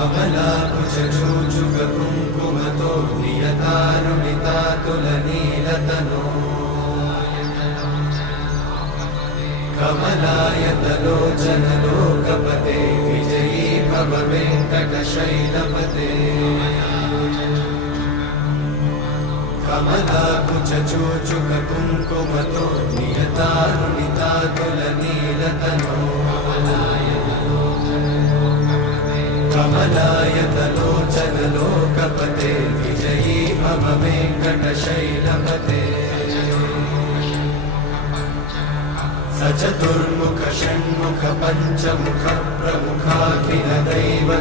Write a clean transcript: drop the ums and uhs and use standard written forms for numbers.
कमलाकुचूचुककुङ्कुमतो नियतारुणितातुलनीलतनो कमलायतलोचनलोकपते विजयी भव वेङ्कटशैलपते कमलाकुचूचुककुङ्कुमतो नियतारुणितातुलनीलतनो कमलायतलोचनलोकपते विजयी भव वेङ्कटशैलपते स चतुर्मुख षण्मुख पञ्चमुख प्रमुखाखिल दैवत